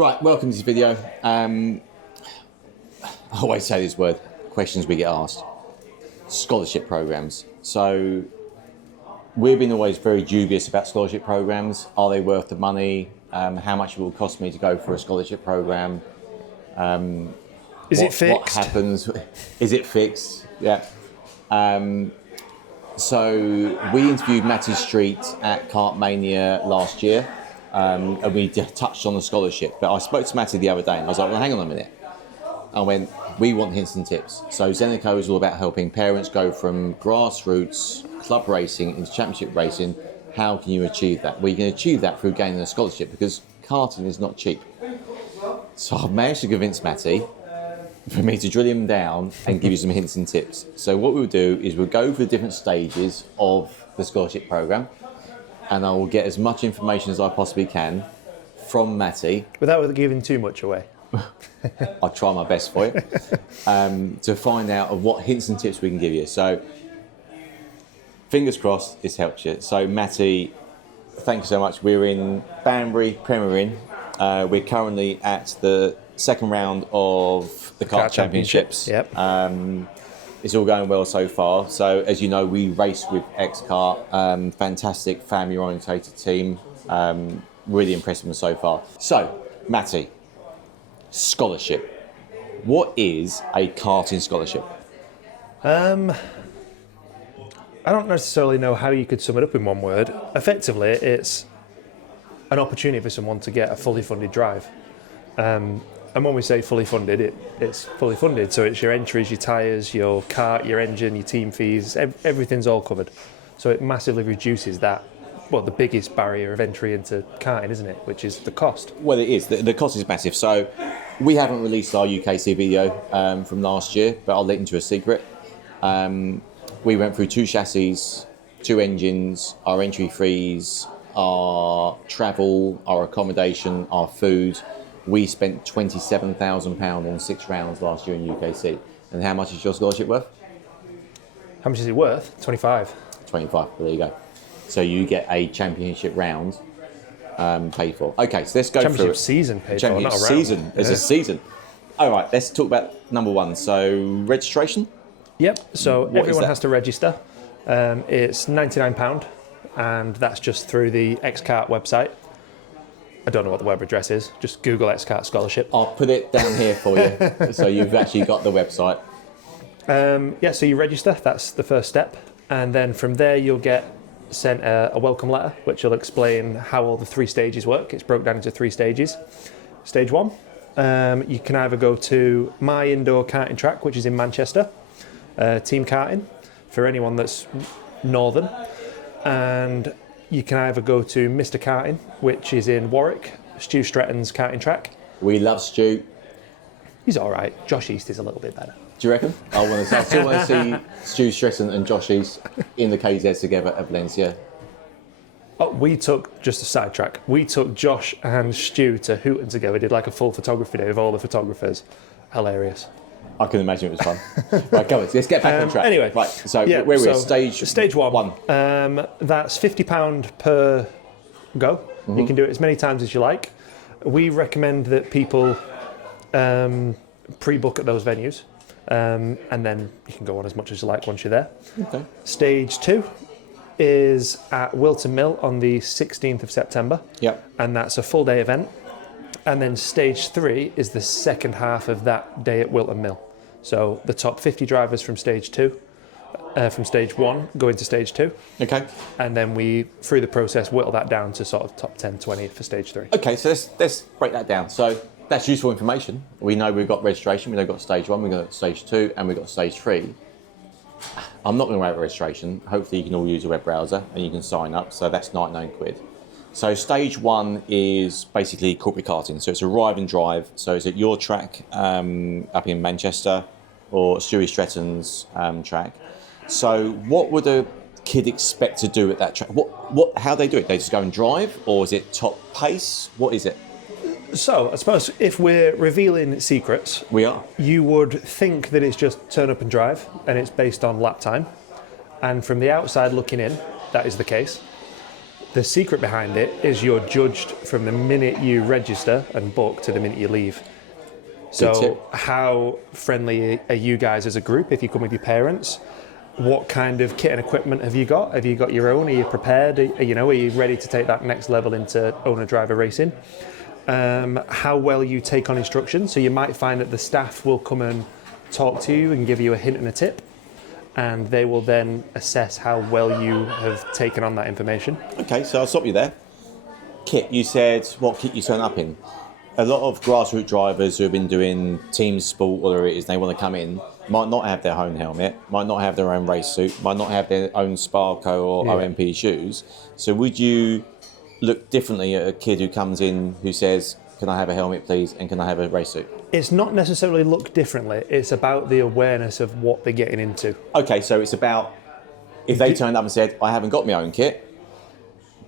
Right, welcome to this video. I always say this word, questions we get asked. Scholarship programs. So we've been always very dubious about scholarship programs. Are they worth the money? How much it will cost me to go for a scholarship program? Is it fixed? What happens? Is it fixed? Yeah. So we interviewed Matty Street at Kartmania last year. And we touched on the scholarship, but I spoke to Matty the other day and I was like, well, hang on a minute. I went, we want hints and tips. So Zenico is all about helping parents go from grassroots club racing into championship racing. How can you achieve that? Well, you can achieve that through gaining a scholarship because karting is not cheap. So I've managed to convince Matty for me to drill him down and give you some hints and tips. So what we'll do is we'll go through the different stages of the scholarship program, and I will get as much information as I possibly can from Matty. Without giving too much away. I'll try my best for you, to find out of what hints and tips we can give you. So, fingers crossed this helps you. So Matty, thank you so much. We're in Banbury, Premier Inn. We're currently at the second round of the Kart Championships. Yep. It's all going well so far. So as you know, we race with Xkart, fantastic family orientated team. Really impressed with them so far. So, Matty, scholarship. What is a karting scholarship? I don't necessarily know how you could sum it up in one word. Effectively, it's an opportunity for someone to get a fully funded drive. And when we say fully funded, it's fully funded. So it's your entries, your tyres, your kart, your engine, your team fees, everything's all covered. So it massively reduces that, well, the biggest barrier of entry into karting, isn't it? Which is the cost. Well, it is. The cost is massive. So we haven't released our UKC video from last year, but I'll let into a secret. We went through 2 chassis, 2 engines, our entry fees, our travel, our accommodation, our food. We spent £27,000 on 6 rounds last year in UKC. And how much is your scholarship worth? How much is it worth? 25. 25, well, there you go. So you get a championship round paid for. Okay, so let's go through it. Championship season paid for, not a round. Season, it's a season. All right, let's talk about number 1. So registration? Yep, so everyone has to register. It's £99 and that's just through the Xkart website. I don't know what the web address is. Just Google Xkart Scholarship. I'll put it down here for you, so you've actually got the website. Yeah, so you register. That's the first step, and then from there you'll get sent a welcome letter, which will explain how all the 3 stages work. It's broken down into 3 stages. Stage 1, you can either go to my indoor karting track, which is in Manchester, Team Karting, for anyone that's northern, and you can either go to Mr. Karting, which is in Warwick, Stu Stretton's karting track. We love Stu. He's all right. Josh East is a little bit better. Do you reckon? I still want to see Stu Stretton and Josh East in the KZ together at Valencia. Oh, we took, just a sidetrack, we took Josh and Stu to Hooton together, did like a full photography day of all the photographers. Hilarious. I can imagine it was fun. Right, go on, let's get back on track. Anyway. Right, so yeah, where are we at? Stage one. That's £50 per go. Mm-hmm. You can do it as many times as you like. We recommend that people pre-book at those venues, and then you can go on as much as you like once you're there. Okay. Stage 2 is at Wilton Mill on the 16th of September. Yep. And that's a full day event. And then stage 3 is the second half of that day at Wilton Mill. So the top 50 drivers from stage 2, from stage 1 go into stage 2. Okay. And then we, through the process, whittle that down to sort of top 10, 20 for stage 3. Okay, so let's break that down. So that's useful information. We know we've got registration, we've got stage 1, we've got stage 2, and we've got stage 3. I'm not going to worry about registration. Hopefully you can all use a web browser and you can sign up. So that's £99. So stage 1 is basically corporate karting. So it's a ride and drive. So is it your track up in Manchester or Stewie Stretton's track? So what would a kid expect to do at that track? How they do it? They just go and drive, or is it top pace? What is it? So I suppose if we're revealing secrets, we are. You would think that it's just turn up and drive, and it's based on lap time. And from the outside looking in, that is the case. The secret behind it is you're judged from the minute you register and book to the minute you leave. So how friendly are you guys as a group if you come with your parents? What kind of kit and equipment have you got? Have you got your own? Are you prepared? Are you ready to take that next level into owner-driver racing? How well you take on instruction. So you might find that the staff will come and talk to you and give you a hint and a tip, and they will then assess how well you have taken on that information. Okay, so I'll stop you there. Kit, you said what kit you turn up in. A lot of grassroots drivers who have been doing team sport, whatever it is, they want to come in, might not have their own helmet, might not have their own race suit, might not have their own Sparco or OMP shoes. So would you look differently at a kid who comes in who says, can I have a helmet please, and can I have a race suit? It's not necessarily look differently, it's about the awareness of what they're getting into. Okay, so it's about, if they turned up and said, I haven't got my own kit,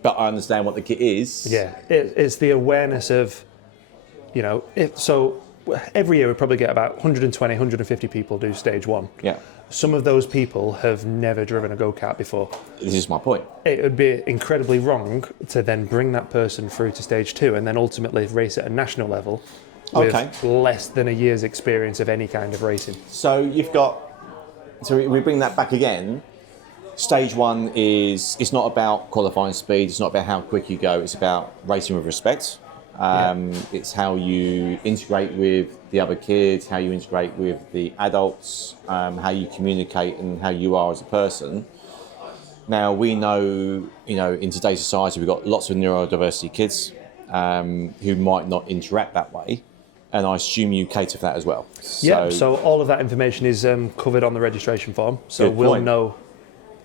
but I understand what the kit is. Yeah, it's the awareness of, every year we probably get about 120, 150 people do stage one. Yeah. Some of those people have never driven a go-kart before. This is my point. It would be incredibly wrong to then bring that person through to stage two and then ultimately race at a national level with less than a year's experience of any kind of racing. So we bring that back again. Stage one it's not about qualifying speed, it's not about how quick you go, it's about racing with respect. It's how you integrate with the other kids, how you integrate with the adults, how you communicate and how you are as a person. Now we know, in today's society we've got lots of neurodiversity kids who might not interact that way, and I assume you cater for that as well. So all of that information is covered on the registration form, so we'll know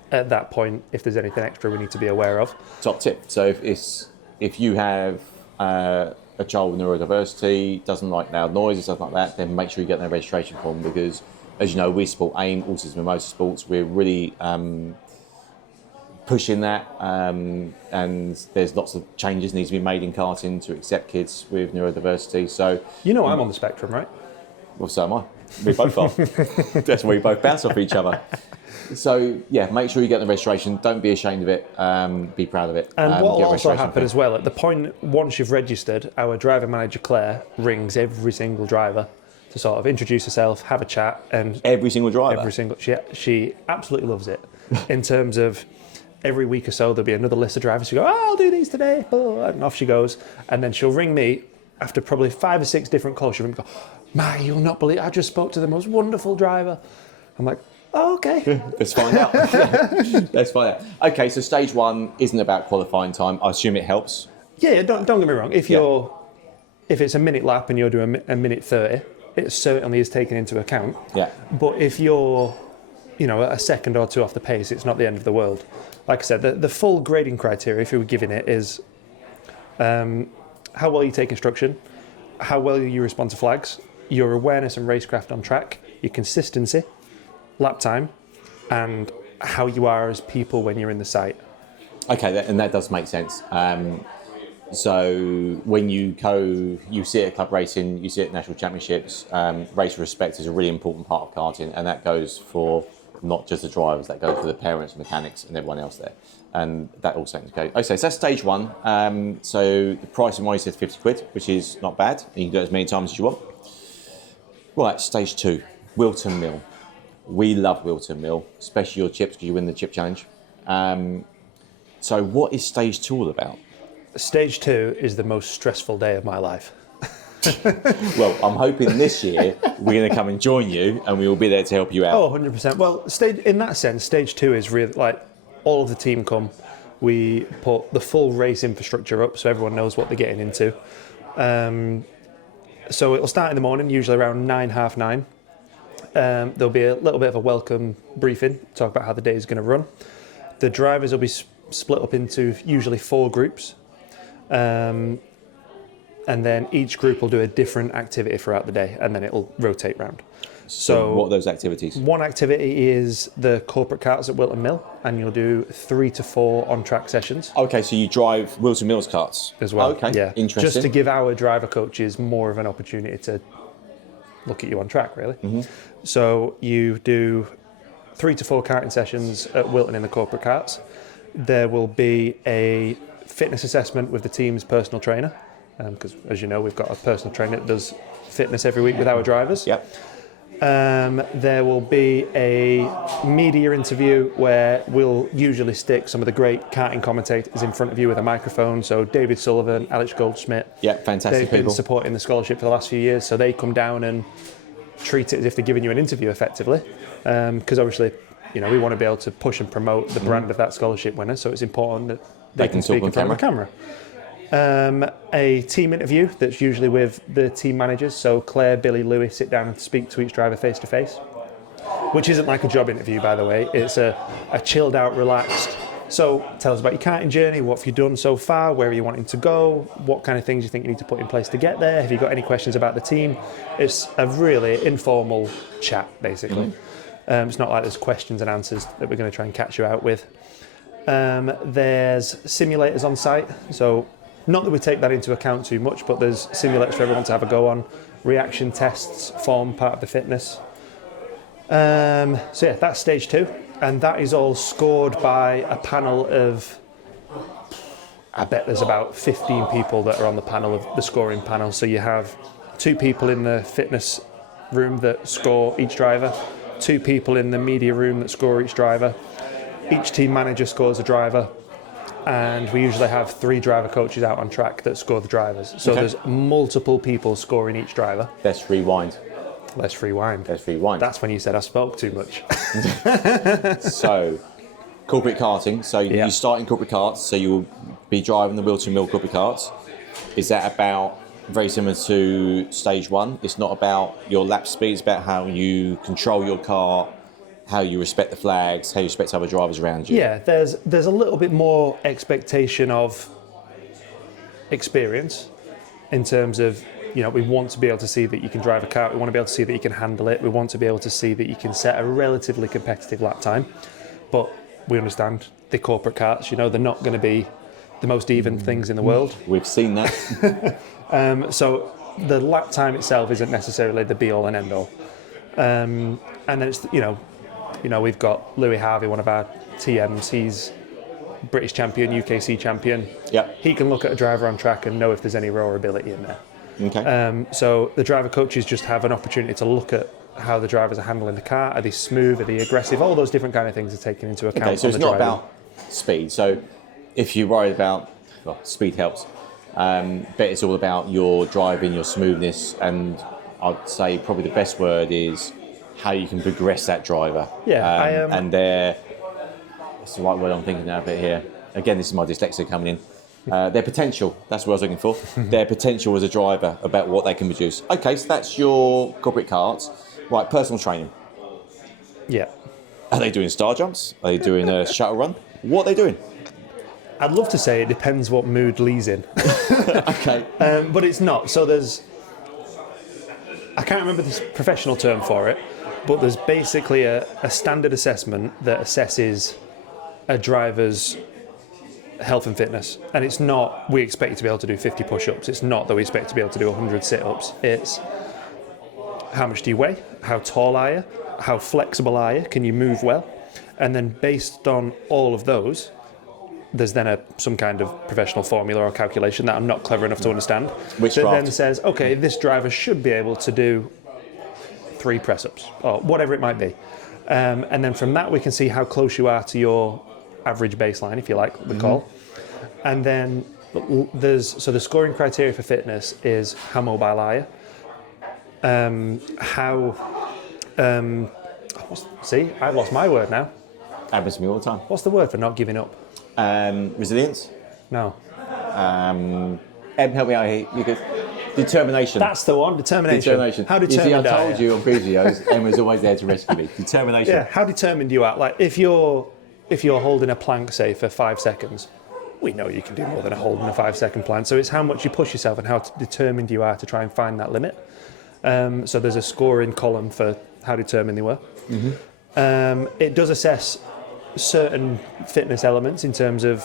at that point if there's anything extra we need to be aware of. Top tip, so if you have a child with neurodiversity, doesn't like loud noises, stuff like that, then make sure you get their registration form, because as you know, we support AIM, Autism and Motorsports. We're really pushing that, and there's lots of changes need to be made in karting to accept kids with neurodiversity. So I'm on the spectrum, right? Well, so am I. We both are. That's where we both bounce off each other. So make sure you get the registration. Don't be ashamed of it. Be proud of it. And what will also happen as well, at the point once you've registered, our driver manager Claire rings every single driver to sort of introduce herself, have a chat, and every single driver. She absolutely loves it. In terms of every week or so, there'll be another list of drivers who go, I'll do these today, and off she goes. And then she'll ring me after probably 5 or 6 different calls. She'll ring me and go, Matt, you'll not believe, I just spoke to the most wonderful driver. I'm like, oh, okay. Let's find out. Let's find out. Okay, so stage one isn't about qualifying time. I assume it helps. Yeah, don't get me wrong. If it's a minute lap and you're doing a minute 30, it certainly is taken into account. Yeah. But if you're, a second or two off the pace, it's not the end of the world. Like I said, the full grading criteria, if you were giving it, is how well you take instruction, how well you respond to flags, your awareness and racecraft on track, your consistency, lap time, and how you are as people when you're in the site. Okay, and that does make sense. So when you see it at club racing, you see it at national championships, race respect is a really important part of karting, and that goes for not just the drivers, that goes for the parents, mechanics, and everyone else there. And that all sounds okay. Okay, so that's stage one. So the price in one is £50, which is not bad, and you can do it as many times as you want. Right, stage two, Wilton Mill. We love Wilton Mill, especially your chips, because you win the chip challenge. So what is stage two all about? Stage two is the most stressful day of my life. Well, I'm hoping this year we're going to come and join you, and we will be there to help you out. Oh, 100%. Well, in that sense, stage two is really like all of the team come. We put the full race infrastructure up so everyone knows what they're getting into. So it'll start in the morning, usually around 9, half 9. There'll be a little bit of a welcome briefing, talk about how the day is going to run. The drivers will be split up into usually 4 groups. And then each group will do a different activity throughout the day, and then it'll rotate round. So what are those activities? One activity is the corporate karts at Wilton Mill, and you'll do 3 to 4 on-track sessions. Okay, so you drive Wilton Mill's karts? As well. Okay, yeah. Interesting. Just to give our driver coaches more of an opportunity to look at you on track, really. Mm-hmm. So you do 3 to 4 karting sessions at Wilton in the corporate karts. There will be a fitness assessment with the team's personal trainer, because as you know, we've got a personal trainer that does fitness every week with our drivers. Yep. There will be a media interview where we'll usually stick some of the great karting commentators in front of you with a microphone. So David Sullivan, Alex Goldschmidt. Yeah, fantastic They've been people. supporting the scholarship for the last few years, so they come down and treat it as if they're giving you an interview effectively. Because obviously, you know, we want to be able to push and promote the brand of that scholarship winner, so it's important that they can speak in front of the camera. A team interview that's usually with the team managers, so Claire, Billy, Louis sit down and speak to each driver face to face, which isn't like a job interview, by the way. It's a chilled out, relaxed. So tell us about your karting journey, what have you done so far, where are you wanting to go, what kind of things you think you need to put in place to get there, have you got any questions about the team. It's a really informal chat, basically. It's not like there's questions and answers that we're going to try and catch you out with. There's simulators on site, so not that we take that into account too much, but there's simulators for everyone to have a go on. Reaction tests form part of the fitness. So yeah, that's stage 2, and that is all scored by a panel of, I bet there's about 15 people that are on the panel, of the scoring panel. So you have 2 people in the fitness room that score each driver, 2 people in the media room that score each driver. Each team manager scores a driver, and we usually have 3 driver coaches out on track that score the drivers. So there's multiple people scoring each driver. Let's rewind. Let's rewind. Let's rewind. That's when you said I spoke too much. So, corporate karting. So you start in corporate karts, so you'll be driving the wheel-to-mill corporate karts. Is that about very similar to stage 1? It's not about your lap speed, it's about how you control your car, how you respect the flags, how you respect other drivers around you. Yeah, there's a little bit more expectation of experience in terms of, you know, we want to be able to see that you can drive a car, we want to be able to see that you can handle it, we want to be able to see that you can set a relatively competitive lap time. But we understand the corporate karts, you know, they're not going to be the most even things in the world. We've seen that. So the lap time itself isn't necessarily the be all and end all. And then it's, you know, we've got Louis Harvey, one of our TMs. He's British champion, UKC champion. Yep. He can look at a driver on track and know if there's any raw ability in there. Okay. So the driver coaches just have an opportunity to look at how the drivers are handling the car. Are they smooth? Are they aggressive? All those different kind of things are taken into account. Okay, so it's on the not driving. about speed. So if you're worried about, well, speed helps, but it's all about your driving, your smoothness, and I'd say probably the best word is how you can progress that driver. Yeah, and what's the right word I'm thinking now a bit here? Again, this is my dyslexia coming in. Their potential, that's what I was looking for. Their potential as a driver, about what they can produce. Okay, so that's your corporate karts. Right, personal training. Yeah. Are they doing star jumps? Are they doing a shuttle run? What are they doing? I'd love to say it depends what mood Lee's in. Okay. But it's not. So there's, I can't remember the professional term for it, but there's basically a standard assessment that assesses a driver's health and fitness. And it's not, we expect you to be able to do 50 push-ups. It's not that we expect to be able to do 100 sit-ups. It's how much do you weigh? How tall are you? How flexible are you? Can you move well? And then based on all of those, there's then some kind of professional formula or calculation that I'm not clever enough to understand. Which that craft? then says, okay, this driver should be able to do 3 press-ups or whatever it might be. And then from that we can see how close you are to your average baseline, if you like, we call. And then the scoring criteria for fitness is how mobile are you? See, I've lost my word now. Happens to me all the time. What's the word for not giving up? Resilience. No. Em, help me out here. You could, determination. That's the one. Determination. Determination. How determined you see, I are told you on previous videos, Em was always there to rescue me. Determination. Yeah. How determined you are? Like if you're holding a plank, say, for 5 seconds, we know you can do more than holding a 5-second plank. So it's how much you push yourself and how determined you are to try and find that limit. So there's a scoring column for how determined they were. It does assess certain fitness elements in terms of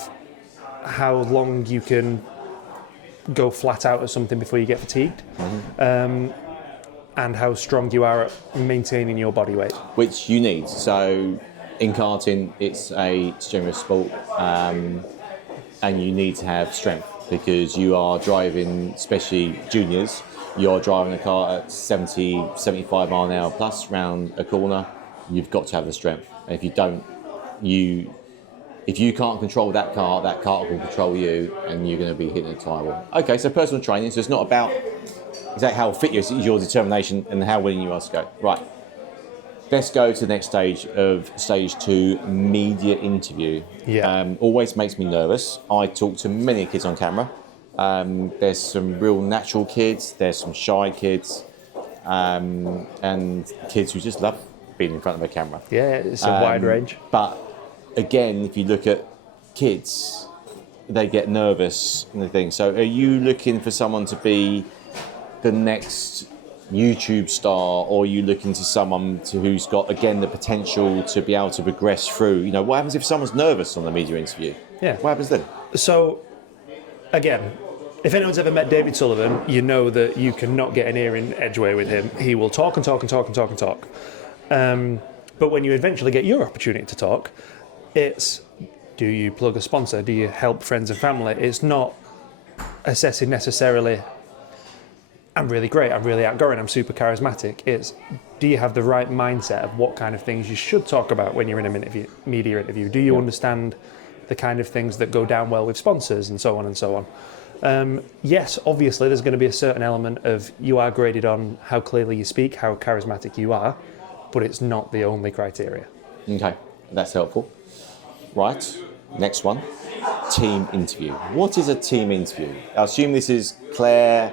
how long you can go flat out at something before you get fatigued, and how strong you are at maintaining your body weight. Which you need. So in karting, it's a strenuous sport, and you need to have strength because you are driving, especially juniors, you're driving a car at 70, 75 mile an hour plus round a corner. You've got to have the strength. And if you don't, if you can't control that car will control you, and you're going to be hitting a tyre wall. Okay, so personal training. So it's not about exactly how fit you are, it's your determination and how willing you are to go. Right. Let's go to the next stage of stage 2, media interview. Yeah. Always makes me nervous. I talk to many kids on camera. There's some real natural kids. There's some shy kids, and kids who just love being in front of a camera. Yeah, it's a wide range. But again, if you look at kids, they get nervous and the thing. So are you looking for someone to be the next YouTube star, or are you looking to someone who's got, again, the potential to be able to progress through? You know, what happens if someone's nervous on the media interview? Yeah. What happens then? So, again, if anyone's ever met David Sullivan, you know that you cannot get an ear in Edgeway with him. He will talk and talk and talk and talk and talk. But when you eventually get your opportunity to talk, it's, do you plug a sponsor? Do you help friends and family? It's not assessing necessarily, I'm really great, I'm really outgoing, I'm super charismatic. It's, do you have the right mindset of what kind of things you should talk about when you're in a media interview? Do you understand the kind of things that go down well with sponsors, and so on and so on? Yes, obviously there's going to be a certain element of, you are graded on how clearly you speak, how charismatic you are, but it's not the only criteria. Okay, that's helpful. Right, next one, team interview. What is a team interview? I assume this is Claire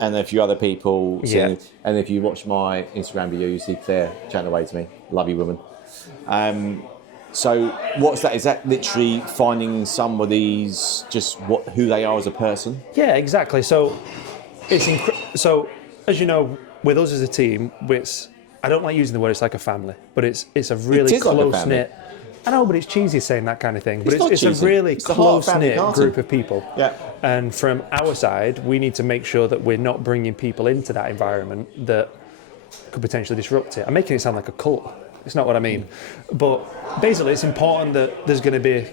and a few other people. Yeah. And if you watch my Instagram video, you see Claire chatting away to me. Love you, woman. So what's that? Is that literally finding somebody's just who they are as a person? Yeah, exactly. So it's so as you know, with us as a team, I don't like using the word. It's like a family, but it's a really close knit. I know, but it's cheesy saying that kind of thing. But it's a really close knit group of people. Yeah. And from our side, we need to make sure that we're not bringing people into that environment that could potentially disrupt it. I'm making it sound like a cult. It's not what I mean. But basically, it's important that there's going to be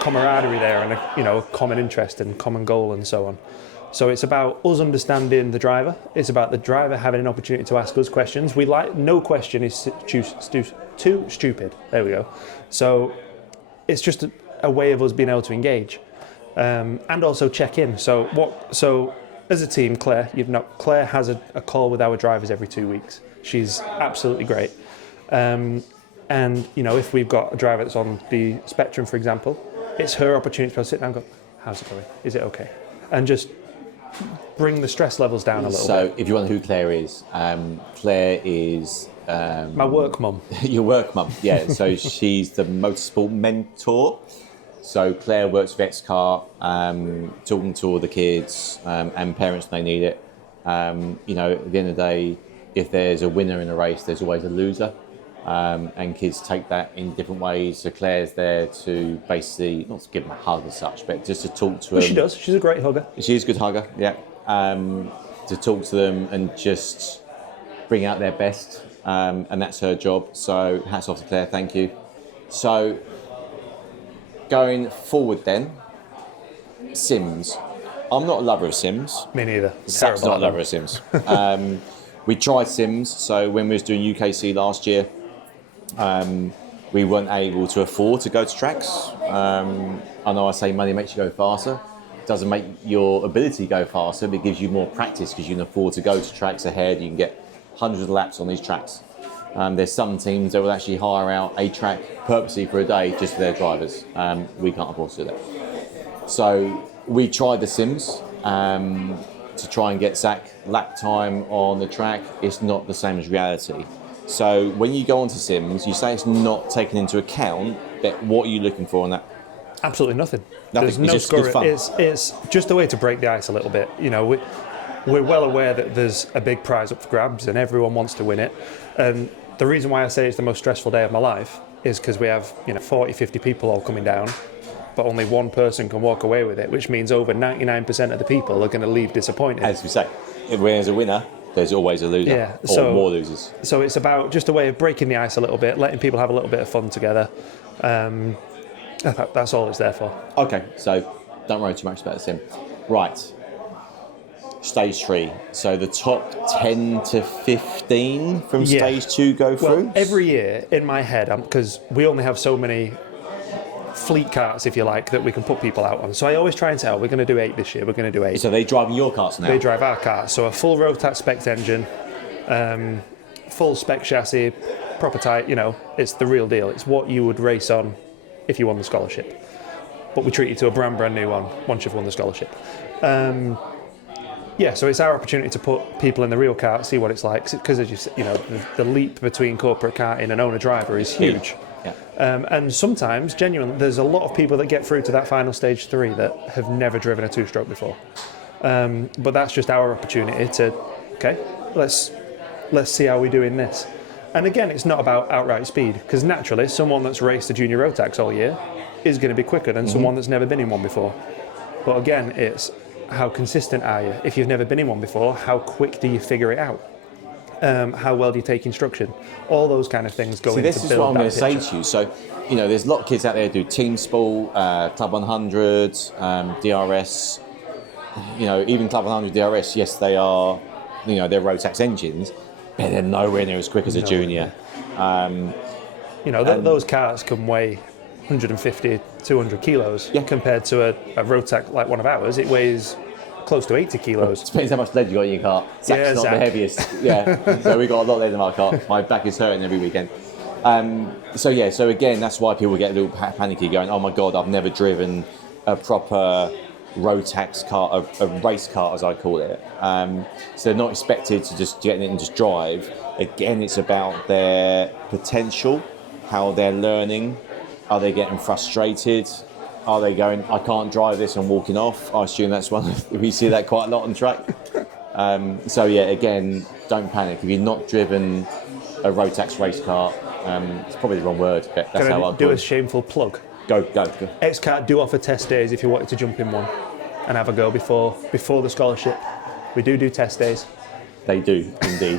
camaraderie there, and a common interest and common goal and so on. So it's about us understanding the driver. It's about the driver having an opportunity to ask us questions. No question is too stupid. There we go. So it's just a way of us being able to engage, and also check in. So as a team, Claire has a call with our drivers every 2 weeks. She's absolutely great. And if we've got a driver that's on the spectrum, for example, it's her opportunity to sit down and go, how's it going? Is it okay? And just bring the stress levels down a little bit. So if you wonder who Claire is my work mum. Your work mum, yeah. So she's the motorsport mentor. So Claire works with Xkart, talking to all the kids and parents when they need it. At the end of the day, if there's a winner in a race, there's always a loser. And kids take that in different ways. So Claire's there to basically, not to give them a hug as such, but just to talk to them. She does. She's a great hugger. She is a good hugger, yeah. To talk to them and just bring out their best. And that's her job. So hats off to Claire, thank you. So going forward then, Sims. I'm not a lover of Sims. Me neither. Zach's not a lover of Sims. We tried Sims, so when we was doing UKC last year, we weren't able to afford to go to tracks. I know I say money makes you go faster. It doesn't make your ability go faster, but it gives you more practice because you can afford to go to tracks ahead. You can get hundreds of laps on these tracks. There's some teams that will actually hire out a track purposely for a day just for their drivers. We can't afford to do that. So we tried the Sims to try and get Zach lap time on the track. It's not the same as reality. So when you go onto Sims, you say it's not taken into account, but what are you looking for on that? Absolutely nothing. There's no just good fun. It's just a way to break the ice a little bit. We're well aware that there's a big prize up for grabs and everyone wants to win it. And the reason why I say it's the most stressful day of my life is because we have 40, 50 people all coming down, but only one person can walk away with it, which means over 99% of the people are going to leave disappointed. As we say, if there's a winner, there's always a loser, Yeah, or so- more losers. So it's about just a way of breaking the ice a little bit, letting people have a little bit of fun together. That's all it's there for. Okay, so don't worry too much about the sim. Right. Stage 3. So the top 10 to 15 from Yeah. stage 2 go through? Well, every year in my head, because we only have so many fleet carts, if you like, that we can put people out on. So I always try and say, we're going to do 8 this year, we're going to do 8. So they driving your carts now? They drive our cars. So a full Rotax spec engine, full spec chassis, proper type, it's the real deal. It's what you would race on if you won the scholarship. But we treat you to a brand new one once you've won the scholarship. So it's our opportunity to put people in the real kart, see what it's like. Because as you said, the leap between corporate karting and owner-driver is huge. Yeah. And sometimes, genuinely, there's a lot of people that get through to that final stage 3 that have never driven a 2-stroke before. But that's just our opportunity to, let's see how we do in this. And again, it's not about outright speed, because naturally, someone that's raced a junior Rotax all year is going to be quicker than someone that's never been in one before. But again, it's how consistent are you? If you've never been in one before, how quick do you figure it out? How well do you take instruction? All those kind of things go into this is what I'm going to say to you. So, there's a lot of kids out there who do Team Sport, Club 100, DRS. Even Club 100 DRS, yes, they are, they're Rotax engines, but they're nowhere near as quick as a junior. Those cars can weigh 150, 200 kilos compared to a Rotax like one of ours. It weighs close to 80 kilos. Depends how much lead you got in your car. Zach's not the heaviest. Yeah, so we got a lot of lead in our car. My back is hurting every weekend. So again, that's why people get a little panicky going, oh my God, I've never driven a proper Rotax car, a race car as I call it. So they're not expected to just get in it and just drive. Again, it's about their potential, how they're learning. Are they getting frustrated? Are they going, I can't drive this and walking off? I assume that's we see that quite a lot on track. Again, don't panic. If you've not driven a Rotax race car, it's probably the wrong word, but that's how I do a shameful plug. Go. Xkart do offer test days if you wanted to jump in one and have a go before the scholarship. We do test days. They do, indeed.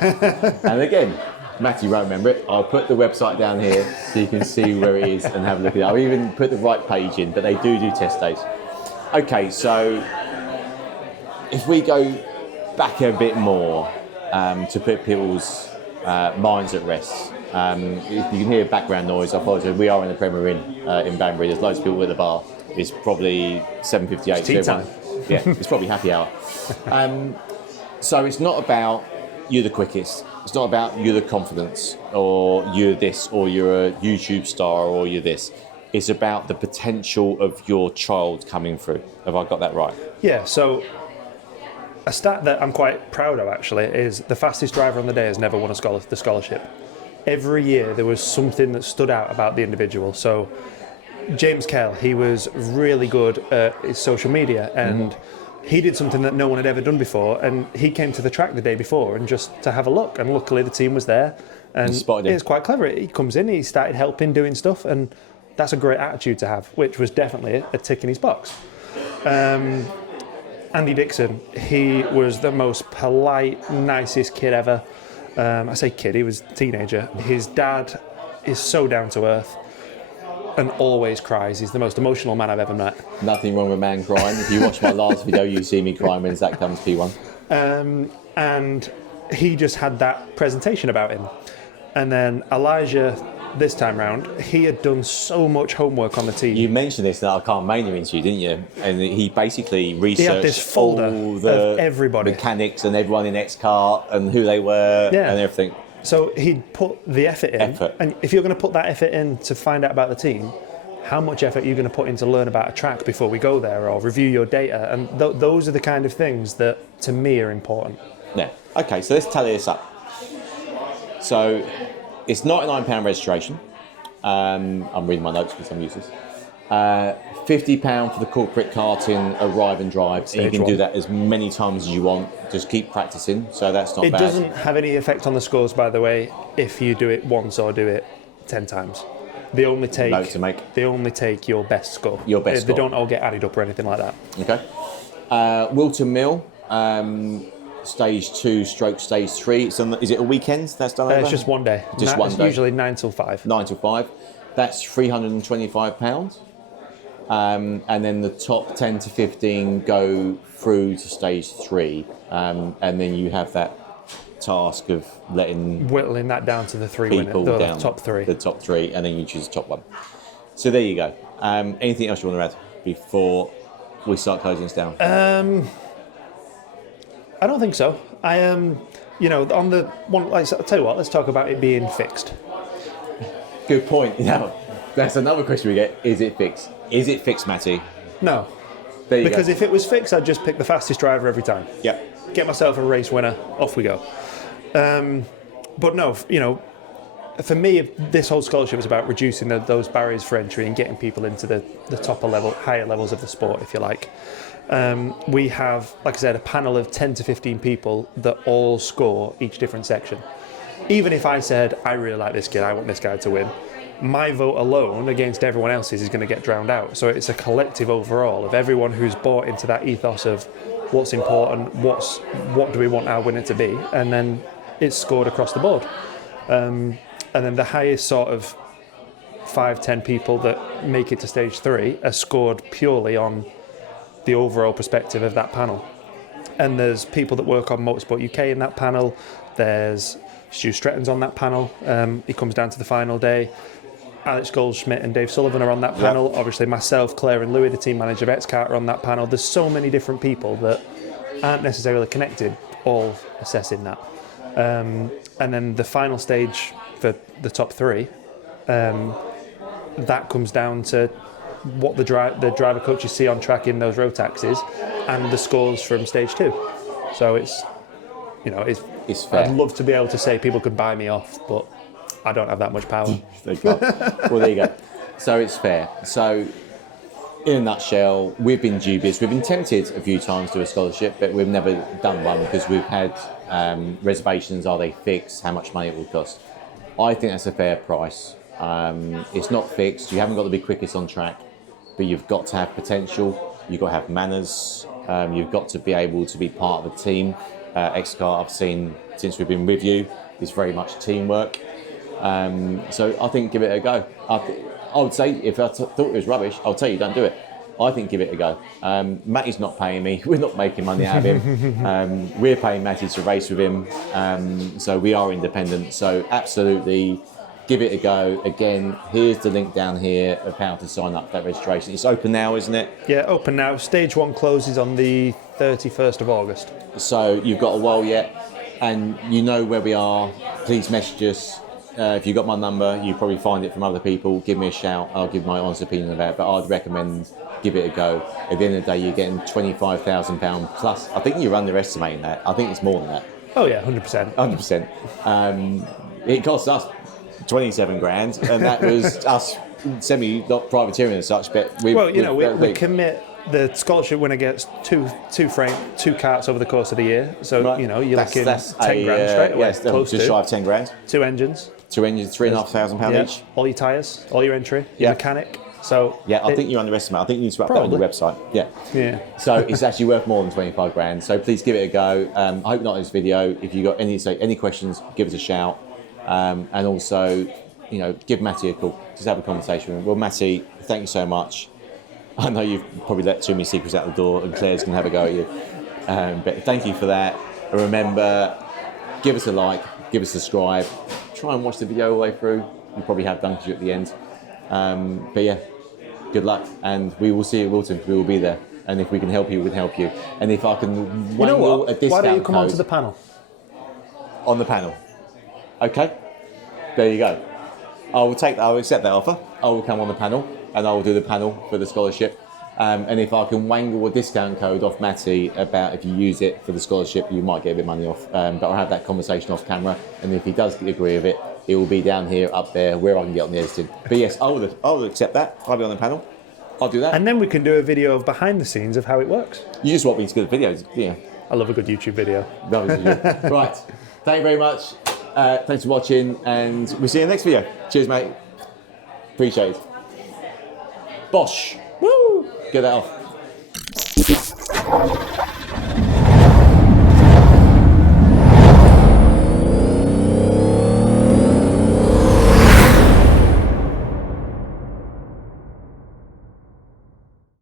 And again, Matty won't remember it. I'll put the website down here so you can see where it is and have a look at it. I'll even put the right page in, but they do test days. Okay, so if we go back a bit more to put people's minds at rest. If you can hear background noise, I apologise. We are in the Premier Inn in Banbury. There's loads of people at the bar. It's probably 7:58. It's tea time. Yeah, it's probably happy hour. So it's not about you're the quickest. It's not about you're the confidence, or you're this, or you're a YouTube star, or you're this. It's about the potential of your child coming through. Have I got that right? Yeah, so a stat that I'm quite proud of actually is the fastest driver on the day has never won the scholarship. Every year there was something that stood out about the individual. So James Kell, he was really good at his social media, and he did something that no one had ever done before, and he came to the track the day before and just to have a look, and luckily the team was there, and it's quite clever. He comes in, he started helping, doing stuff, and that's a great attitude to have, which was definitely a tick in his box. Andy Dixon, he was the most polite, nicest kid ever. I say kid, he was a teenager. His dad is so down to earth and always cries. He's the most emotional man I've ever met. Nothing wrong with a man crying. If you watch my last video, you see me crying when Zach comes P1. And he just had that presentation about him. And then Elijah, this time round, he had done so much homework on the team. You mentioned this in our Car Mania interview, didn't you? And he basically researched he had this folder all the of everybody, mechanics and everyone in Xkart and who they were and everything. So he'd put the effort in. And if you're going to put that effort in to find out about the team, how much effort are you going to put in to learn about a track before we go there, or review your data? And those are the kind of things that, to me, are important. Yeah. Okay, so let's tally this up. So it's £99 registration. I'm reading my notes because I'm useless. £50 for the corporate karting arrive and drive. So you can do that as many times as you want. Just keep practicing. So that's not bad. It doesn't have any effect on the scores, by the way, if you do it once or do it 10 times. They only take Note to make. They only take your best score. Your best score. They don't all get added up or anything like that. Okay. Wilton Mill. stage 2 stroke stage 3. Is it a weekend that's done over? It's just one day. Just one it's day. Usually 9 till 5. 9 till 5. That's £325. And then the top 10 to 15 go through to stage 3. And then you have that task of whittling that down to the three people winners, down the top 3. The top 3, and then you choose the top 1. So there you go. Anything else you want to add before we start closing this down? I don't think so. I am, on the one. I'll tell you what. Let's talk about it being fixed. Good point. That's another question we get. Is it fixed? Is it fixed, Matty? No. There you because go. if it was fixed, I'd just pick the fastest driver every time. Yep. Get myself a race winner. Off we go. But no, for me, this whole scholarship is about reducing those barriers for entry and getting people into the higher levels of the sport, if you like. We have, like I said, a panel of 10 to 15 people that all score each different section. Even if I said, I really like this kid, I want this guy to win, my vote alone against everyone else's is going to get drowned out. So it's a collective overall of everyone who's bought into that ethos of what's important, what do we want our winner to be, and then it's scored across the board. And then the highest sort of 5-10 people that make it to stage 3 are scored purely on the overall perspective of that panel. And there's people that work on Motorsport UK in that panel. There's Stu Stretton's on that panel. He comes down to the final day. Alex Goldschmidt and Dave Sullivan are on that panel. Yep. Obviously myself, Claire and Louis, the team manager of Xkart, are on that panel. There's so many different people that aren't necessarily connected, all assessing that. And then the final stage for the top 3, that comes down to what the driver coaches see on track in those road taxis and the scores from stage 2. So it's fair. I'd love to be able to say people could buy me off, but I don't have that much power. They can't. Well, there you go. So it's fair. So in a nutshell, we've been dubious. We've been tempted a few times to do a scholarship, but we've never done one because we've had reservations. Are they fixed? How much money it will cost? I think that's a fair price. It's not fixed. You haven't got to be quickest on track, but you've got to have potential. You've got to have manners. You've got to be able to be part of a team. Xkart, I've seen since we've been with you, is very much teamwork. So I think give it a go. I would say if I thought it was rubbish, I'll tell you don't do it. I think give it a go. Matty's not paying me. We're not making money out of him. We're paying Matty to race with him. So we are independent. So absolutely give it a go. Again, here's the link down here of how to sign up for that registration. It's open now, isn't it? Yeah, open now. Stage 1 closes on the 31st of August. So you've got a while yet, and you know where we are. Please message us. If you've got my number, you probably find it from other people. Give me a shout. I'll give my honest opinion about it. But I'd recommend give it a go. At the end of the day, you're getting £25,000 plus. I think you're underestimating that. I think it's more than that. Oh yeah, 100%. 100%. It cost us 27 grand, and that was us not privateering as such. But we commit. The scholarship winner gets two carts over the course of the year. So right. You're looking 10 grand straight away. Yes, just shy of 10 grand. 2 engines. £3,500 each. All your tyres, all your entry, your mechanic. So I think you underestimate. I think you need to up that on your website. Yeah. So it's actually worth more than 25 grand. So please give it a go. I hope not in this video. If you got any questions, give us a shout. And also, give Matty a call. Just have a conversation with him. Well, Matty, thank you so much. I know you've probably let too many secrets out the door, and Claire's going to have a go at you. But thank you for that. And remember, give us a like, give us a subscribe. Try and watch the video all the way through. You probably have done because you're at the end. But yeah, good luck. And we will see you at Wilton. We will be there. And if we can help you, we can help you. And if I can wangle a discount Why don't you come code onto the panel? On the panel. Okay. There you go. I'll accept that offer. I will come on the panel. And I will do the panel for the scholarship. And if I can wangle a discount code off Matty about if you use it for the scholarship, you might get a bit of money off. But I'll have that conversation off camera. And if he does agree with it, it will be down here, up there, where I can get on the editing. But yes, I will accept that. I'll be on the panel. I'll do that. And then we can do a video of behind the scenes of how it works. You just want me to do the videos, yeah. I love a good YouTube video. Right. Thank you very much. Thanks for watching. And we'll see you in the next video. Cheers, mate. Appreciate it. Bosh. Woo! Get that off.